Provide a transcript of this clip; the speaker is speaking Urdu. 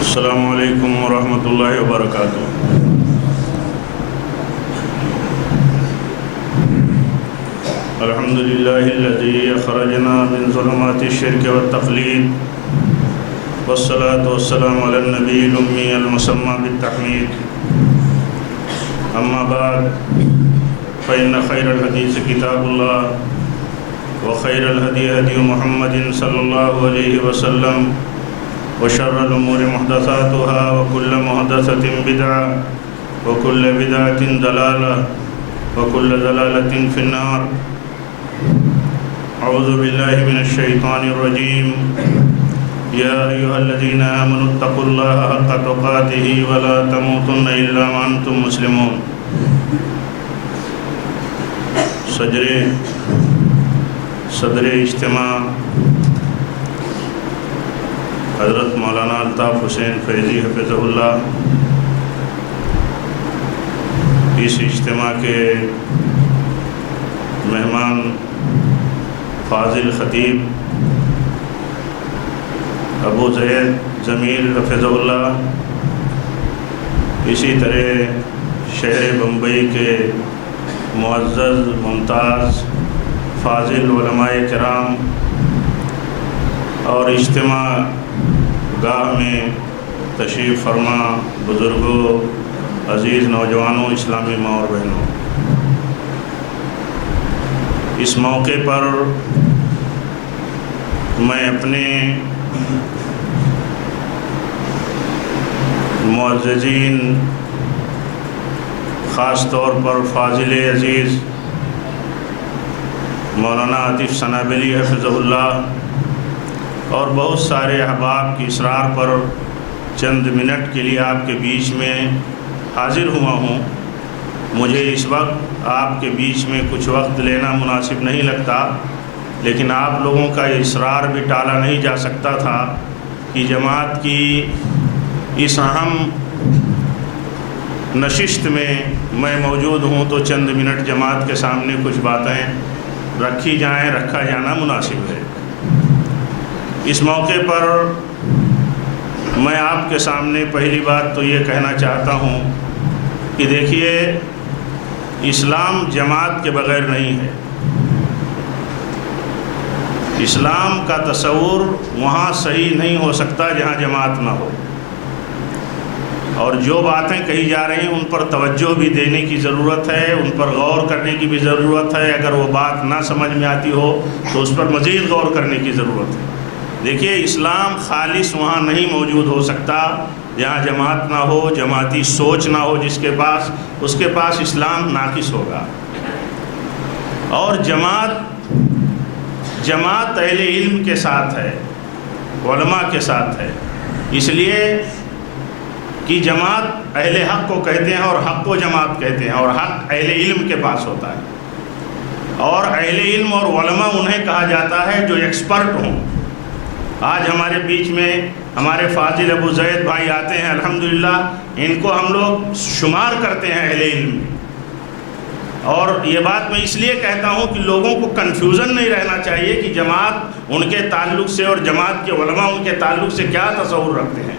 السلام علیکم ورحمۃ اللہ وبرکاتہ۔ الحمد للہ الذی اخرجنا من ظلمات الشرک والتقلید والصلاة والسلام علی النبی الامی المسمى بالتحمید، اما بعد فإن خیر الحدیث کتاب اللہ وخیر الهدی هدی محمد صلی اللہ علیہ وسلم وشر الأمور محدثاتها وكل محدثة بدعة وكل بدعة ضلالة وكل ضلالة في النار۔ أعوذ بالله من الشيطان الرجيم۔ يا أيها الذين آمنوا اتقوا الله حق تقاته ولا تموتن إلا وأنتم مسلمون۔ صدر اجتماع حضرت مولانا الطاف حسین فیضی حفظہ اللہ، اس اجتماع کے مہمان فاضل خطیب ابو زید ضمیر حفظہ اللہ، اسی طرح شہر بمبئی کے معزز ممتاز فاضل علماء کرام اور اجتماع گاہ میں تشریف فرما بزرگوں، عزیز نوجوانوں، اسلامی ماں اور بہنوں، اس موقع پر میں اپنے معززین، خاص طور پر فاضل عزیز مولانا عاطف سنابلی حفظہ اللہ اور بہت سارے احباب کی اصرار پر چند منٹ کے لیے آپ کے بیچ میں حاضر ہوا ہوں۔ مجھے اس وقت آپ کے بیچ میں کچھ وقت لینا مناسب نہیں لگتا، لیکن آپ لوگوں کا یہ اصرار بھی ٹالا نہیں جا سکتا تھا کہ جماعت کی اس اہم نشست میں میں موجود ہوں تو چند منٹ جماعت کے سامنے کچھ باتیں رکھی جائیں، رکھا جانا مناسب ہے۔ اس موقع پر میں آپ کے سامنے پہلی بات تو یہ کہنا چاہتا ہوں کہ دیکھیے، اسلام جماعت کے بغیر نہیں ہے۔ اسلام کا تصور وہاں صحیح نہیں ہو سکتا جہاں جماعت نہ ہو، اور جو باتیں کہی جا رہی ہیں ان پر توجہ بھی دینے کی ضرورت ہے، ان پر غور کرنے کی بھی ضرورت ہے۔ اگر وہ بات نہ سمجھ میں آتی ہو تو اس پر مزید غور کرنے کی ضرورت ہے۔ دیکھیے، اسلام خالص وہاں نہیں موجود ہو سکتا جہاں جماعت نہ ہو، جماعتی سوچ نہ ہو جس کے پاس، اس کے پاس اسلام ناقص ہوگا۔ اور جماعت اہل علم کے ساتھ ہے، علماء کے ساتھ ہے، اس لیے کہ جماعت اہل حق کو کہتے ہیں اور حق کو جماعت کہتے ہیں، اور حق اہل علم کے پاس ہوتا ہے، اور اہل علم اور علماء انہیں کہا جاتا ہے جو ایکسپرٹ ہوں۔ آج ہمارے بیچ میں ہمارے فاضل ابو زید بھائی آتے ہیں، الحمدللہ ان کو ہم لوگ شمار کرتے ہیں اہل علم میں۔ اور یہ بات میں اس لیے کہتا ہوں کہ لوگوں کو کنفیوژن نہیں رہنا چاہیے کہ جماعت ان کے تعلق سے اور جماعت کے علماء ان کے تعلق سے کیا تصور رکھتے ہیں۔